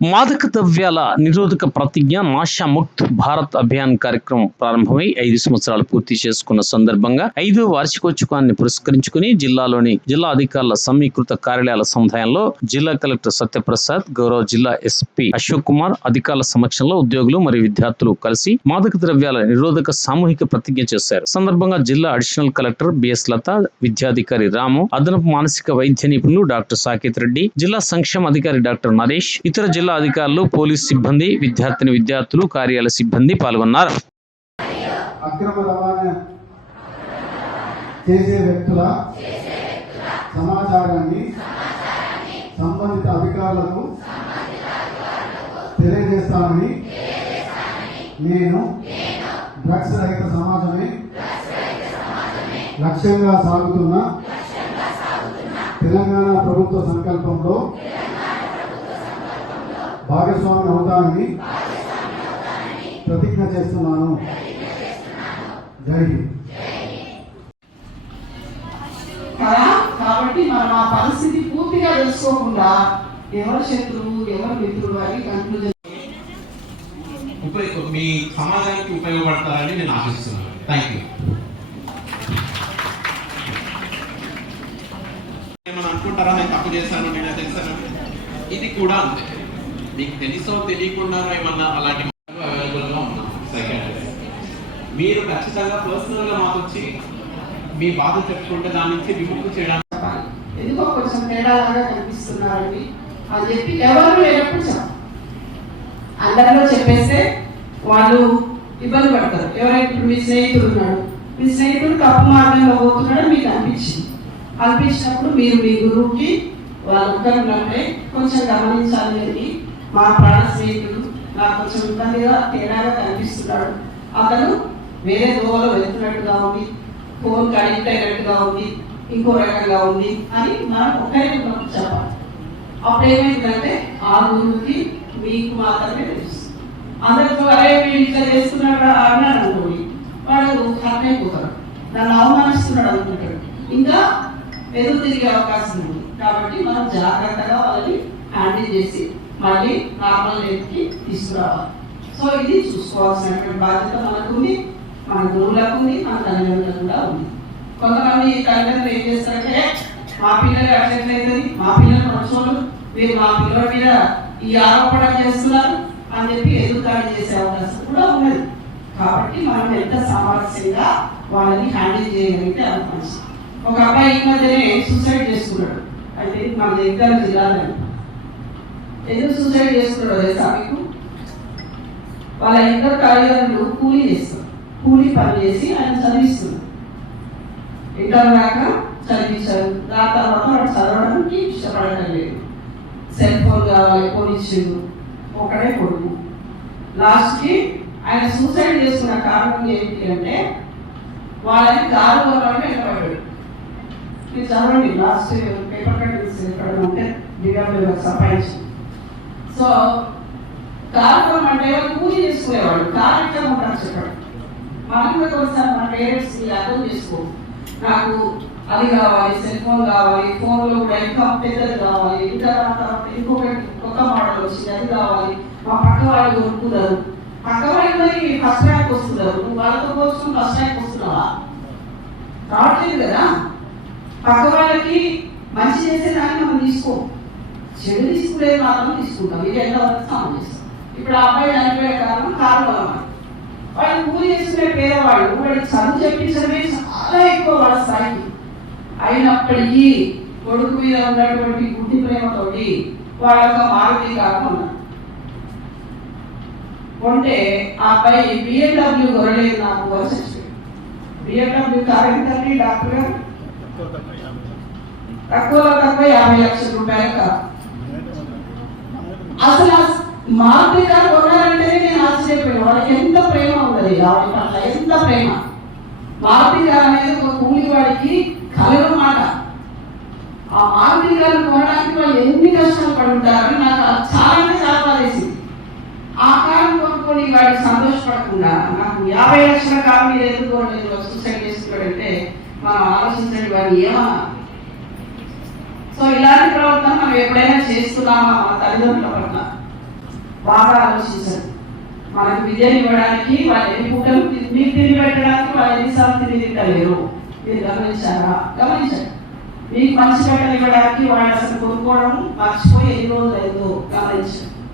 మాదక ద్రవ్యాల నిరోధక ప్రతిజ్ఞ నాశా ముక్త్ భారత్ అభియాన్ కార్యక్రమం ప్రారంభమై ఐదు సంవత్సరాలు పూర్తి చేసుకున్న సందర్భంగా ఐదో వార్షికోత్సవాన్ని పురస్కరించుకుని జిల్లాలోని జిల్లా అధికారుల సమీకృత కార్యాలయాల సముదాయంలో జిల్లా కలెక్టర్ సత్యప్రసాద్ గౌరవ జిల్లా ఎస్పీ అశోక్ కుమార్ అధికారుల సమక్షంలో ఉద్యోగులు మరియు విద్యార్థులు కలిసి మాదక ద్రవ్యాల నిరోధక సామూహిక ప్రతిజ్ఞ చేశారు. సందర్భంగా జిల్లా అడిషనల్ కలెక్టర్ బిఎస్ లత విద్యాధికారి రాము అదనపు మానసిక వైద్య నిపుణులు డాక్టర్ సాకేత్ రెడ్డి జిల్లా సంక్షేమ అధికారి డాక్టర్ నరేష్ ఇతర జిల్లా జిల్లా అధికారులు పోలీస్ సిబ్బంది విద్యార్థిని విద్యార్థులు కార్యాలయ సిబ్బంది పాల్గొన్నారు. అక్రమ రవాణా చేసే వ్యక్తుల సమాచారాన్ని సంబంధిత అధికారులకు తెలియజేస్తామని నేను డ్రగ్స్ రహిత సమాజమే లక్ష్యంగా సాగుతున్న తెలంగాణ ప్రభుత్వ సంకల్పంలో భాగస్వామి అవుతానని ప్రతిజ్ఞ చేస్తున్నాను. జై హింద్ కదా కాబట్టి మనం ఆ పరిస్థితి పూర్తిగా తెలుసుకోకుండా ఎవరు శత్రువు ఎవరు మిత్రుడు అని కన్క్లూజన్ ఉపయోగ మీ సమాజానికి ఉపయోగపడతారని నేను ఆశిస్తున్నాను. థ్యాంక్ యూ ఏమైనా అనుకుంటారా? నేను తప్పు చేశాను నేను తెలుసాను ఇది కూడా అంతే. మీకు తెలుసో తెలియకుండా ఏమన్నా అలాంటి అవైలబుల్గా ఉన్నాం మీరు ఖచ్చితంగా పర్సనల్గా మాకు వచ్చి మీ బాధ చెప్పుకుంటే దాని నుంచి విముక్తి చేయడానికి చెప్పాలి. ఎందుకో కొంచెం తేడాలాగా కనిపిస్తున్నారని అని చెప్పి ఎవరు లేనప్పుడు చెప్పాలి అందరిలో చెప్పేస్తే వాళ్ళు ఇబ్బంది పడతారు. ఎవరైతే ఇప్పుడు మీ స్నేహితుడు ఉన్నాడు. మీ స్నేహితుడు తప్పు మార్గంలో పోతున్నాడని మీకు అనిపించింది. అనిపించినప్పుడు మీరు మీ గురువుకి వాళ్ళందరికంటే కొంచెం గమనించాలి అని మా ప్రాణ స్నేహితుడు నాకు కొంచెం ఇబ్బందిగా తేడాగా కనిపిస్తున్నాడు. అతను వేరే దోవలో వెళ్తున్నట్టుగా ఉంది. ఫోన్ కనెక్ట్ అయినట్టుగా ఉంది. ఇంకో రకంగా ఉంది అని మనం ఒకరికి చెప్పాలి. అప్పుడు ఏమైందంటే ఆ గురువుకి మీకు మాత్రమే తెలుసు అందరితో అరే వీడు ఇట్లా చేస్తున్నాడు? అన్నాడు అనుకోండి. వాడు హర్ట్ అయిపోతాడు. నన్ను అవమానిస్తున్నాడు అనుకుంటాడు. ఇంకా ఎదురు తిరిగే అవకాశం ఉంది. కాబట్టి మనం జాగ్రత్తగా వాళ్ళని హ్యాండిల్ చేసి మళ్ళీ నార్మల్ లెవెల్కి తీసుకురావాలి. సో ఇది చూసుకోవాల్సినటువంటి బాధ్యత మనకుంది మన గురువులకు ఉంది మన తల్లిదండ్రులకు కూడా ఉంది. కొంతమంది తల్లిదండ్రులు ఏం చేస్తారంటే మా పిల్లలు అట్లయితుంది మా పిల్లలు మంచోళ్ళు మీరు మా పిల్లల మీద ఈ ఆరోపణ చేస్తున్నారు అని చెప్పి ఎదుగుదాడి చేసే అవకాశం కూడా ఉన్నది. కాబట్టి మనం ఎంత సామరస్యంగా వాళ్ళని హ్యాండిల్ చేయగలిగితే అంత మంచిది. ఒక అబ్బాయి ఈ మధ్యనే సూసైడ్ చేసుకున్నాడు. అంటే మన దగ్గర జిల్లాలో. ఎందుకు సూసైడ్ చేసుకున్నాడో తెలుసా మీకు? వాళ్ళ ఇద్దరు తల్లిదండ్రులు కూలీ చేస్తారు. కూలీ పని చేసి ఆయన చదివిస్తున్నారు. ఇంటర్ దాకా చదివించారు. దాని తర్వాత వాడు చదవడానికి ఇష్టపడటం లేదు. సెల్ ఫోన్ కావాలి పోలీసులు ఒకడే కొడుకు. లాస్ట్కి ఆయన సూసైడ్ చేసుకున్న కారణం ఏంటి అంటే వాళ్ళని కారు కొనాలని నిలబడ్డాడు మీరు చదవండి లాస్ట్ పేపర్ కట్ ఎక్కడ అంటే దివ్యాంగులు సంపాదించి సో కార్యక్రమం అంటే పూజ చేసుకునేవాడు కార్యక్రమం ఉంటారు చెప్పాడు. మనం కూడా మన పేరెంట్స్ అర్థం చేసుకో నాకు అది కావాలి సెల్ ఫోన్ కావాలి ఫోన్లో కూడా ఇంకా పెద్దది కావాలి ఇంకా తర్వాత ఇంకొకటి కొత్త మోడల్ వచ్చింది అది కావాలి. మా పక్క వాళ్ళు కొనుక్కున్నారు. పక్క వాళ్ళకి ఫస్ట్ ర్యాంక్ వస్తున్నారు. నువ్వు వాళ్ళతో కోసం ఫస్ట్ ర్యాంక్ వస్తున్నావా? రావట్లేదు కదా? పక్క వాళ్ళకి మంచి చేసే చేసేదాన్ని మనం తీసుకో. చెడు తీసుకునేది మాత్రం తీసుకుంటాం. ఇది ఎంతవరకు సాయం చేస్తాం? ఇప్పుడు ఆ అబ్బాయి చనిపోయే కారణం కారణం వాళ్ళు పూజ చేసుకునే పేదవాళ్ళు వాడికి చదువు చెప్పించడమే చాలా ఎక్కువ వాళ్ళ స్థాయికి. అయినప్పటికీ కొడుకు మీద ఉన్నటువంటి గుడ్డి ప్రేమతోటి వాళ్ళ యొక్క మారుతి కాకుండా కొంటే ఆ అబ్బాయి బిఎండబ్ల్యూ కొరలేదు నాకు వలస బిఎండబ్ల్యూ కారు ఎంతండి డాక్టర్ గారు తక్కువలో తక్కువ యాభై లక్షల రూపాయలు కాదు. అసలు మాతృ గారు కొనాలంటేనే నేను ఆశ్చర్యపోయాను. వాళ్ళకి ఎంత ప్రేమ ఉన్నది ఆవిడ పట్ల ఎంత ప్రేమ? మాతృ గారు అనేది ఒక కూలి వాడికి కలవ మాట. ఆ మాతృ గారు కొనడానికి వాళ్ళు ఎన్ని కష్టాలు పడుంటారని నాకు చాలా అంటే చాలా బాధేసింది ఆ కారం కొనుక్కొని వాడికి సంతోషపడకుండా నాకు యాభై లక్షల కారు మీద ఎందుకు సూసైడ్ చేస్తున్నాడంటే మనం ఆలోచించండి వాడిని ఏమన్నా సో ఇలాంటి ప్రవర్తన మనం ఎప్పుడైనా చేస్తున్నామా? మన తల్లిదండ్రుల పట్ల? బాగా ఆలోచించండి. మనకు విద్యను ఇవ్వడానికి వాళ్ళు ఎన్ని పూటలు మీరు మీకు తిరిగి పెట్టడానికి వాళ్ళు ఎన్నిసార్లు తిరిగి తింటలేరు మీరు గమనించారా? గమనించండి. మీకు మంచి బట్టలు ఇవ్వడానికి వాళ్ళు అసలు కొనుక్కోవడం మర్చిపోయి ఎన్ని రోజులు లేదు గమనించండి.